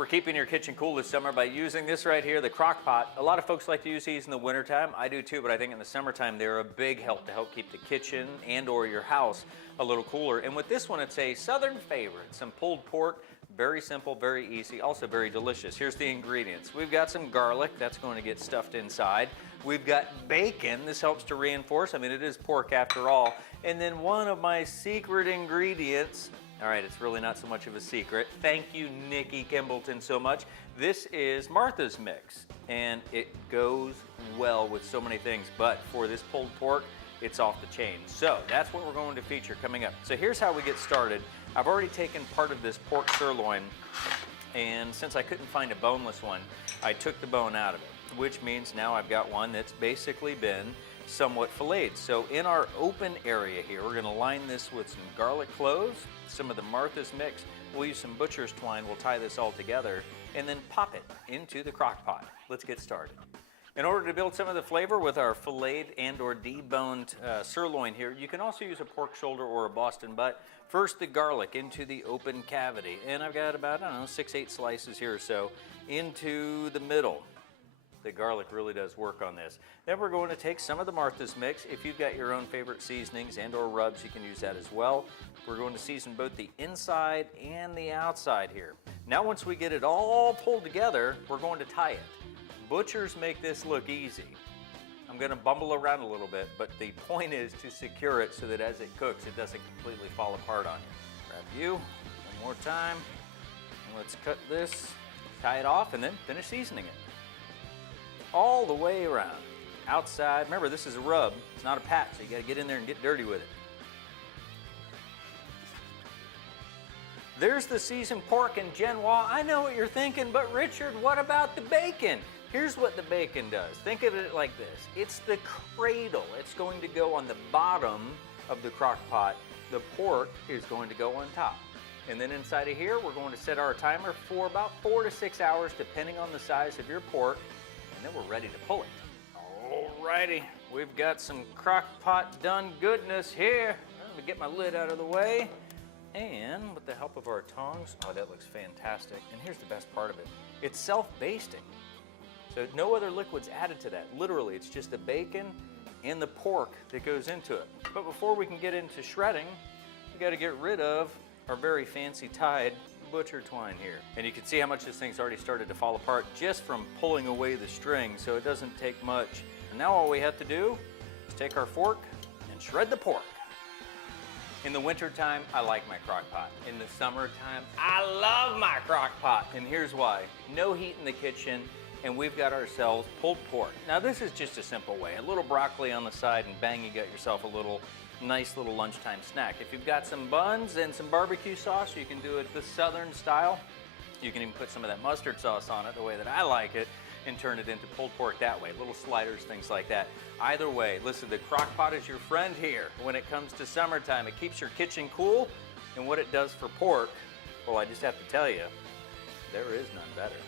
We're keeping your kitchen cool this summer by using this right here, the Crockpot. A lot of folks like to use these in the wintertime. I do too, but I think in the summertime they're a big help to help keep the kitchen and or your house a little cooler. And with this one, it's a southern favorite. Some pulled pork, very simple, very easy, also very delicious. Here's the ingredients. We've got some garlic, that's going to get stuffed inside. We've got bacon, this helps to reinforce, I mean it is pork after all. And then one of my secret ingredients, all right, it's really not so much of a secret. Thank you, Nikki Kimbleton, so much. This is Martha's Mix, and it goes well with so many things, but for this pulled pork, it's off the chain. So that's what we're going to feature coming up. So here's how we get started. I've already taken part of this pork sirloin, and since I couldn't find a boneless one, I took the bone out of it, which means now I've got one that's basically been somewhat filleted. So in our open area here, we're gonna line this with some garlic cloves, some of the Martha's Mix. We'll use some butcher's twine, we'll tie this all together, and then pop it into the crock pot. Let's get started. In order to build some of the flavor with our filleted and or deboned sirloin here, you can also use a pork shoulder or a Boston butt. First, the garlic into the open cavity, and I've got about, I don't know, 6-8 slices here or so into the middle. The garlic really does work on this. Then we're going to take some of the Martha's Mix. If you've got your own favorite seasonings and or rubs, you can use that as well. We're going to season both the inside and the outside here. Now once we get it all pulled together, we're going to tie it. Butchers make this look easy. I'm gonna bumble around a little bit, but the point is to secure it so that as it cooks, it doesn't completely fall apart on you. Grab you, one more time, and let's cut this, tie it off, and then finish seasoning it. All the way around, outside. Remember, this is a rub, it's not a pat, so you gotta get in there and get dirty with it. There's the seasoned pork and Genoa. I know what you're thinking, but Richard, what about the bacon? Here's what the bacon does. Think of it like this. It's the cradle. It's going to go on the bottom of the crock pot. The pork is going to go on top. And then inside of here, we're going to set our timer for about 4 to 6 hours, depending on the size of your pork. And then we're ready to pull it. Alrighty, we've got some crock pot done goodness here. Let me get my lid out of the way. And with the help of our tongs, oh, that looks fantastic. And here's the best part of it. It's self-basting. So no other liquids added to that. Literally, it's just the bacon and the pork that goes into it. But before we can get into shredding, we gotta get rid of our very fancy tied butcher twine here. And you can see how much this thing's already started to fall apart just from pulling away the string, so it doesn't take much. And now all we have to do is take our fork and shred the pork. In the wintertime, I like my crock pot. In the summertime, I love my crock pot. And here's why. No heat in the kitchen, and we've got ourselves pulled pork. Now this is just a simple way. A little broccoli on the side and bang, you got yourself a nice little lunchtime snack. If you've got some buns and some barbecue sauce, you can do it the southern style. You can even put some of that mustard sauce on it the way that I like it and turn it into pulled pork that way. Little sliders, things like that. Either way, listen, the crock pot is your friend here when it comes to summertime. It keeps your kitchen cool, and what it does for pork, well, I just have to tell you, there is none better.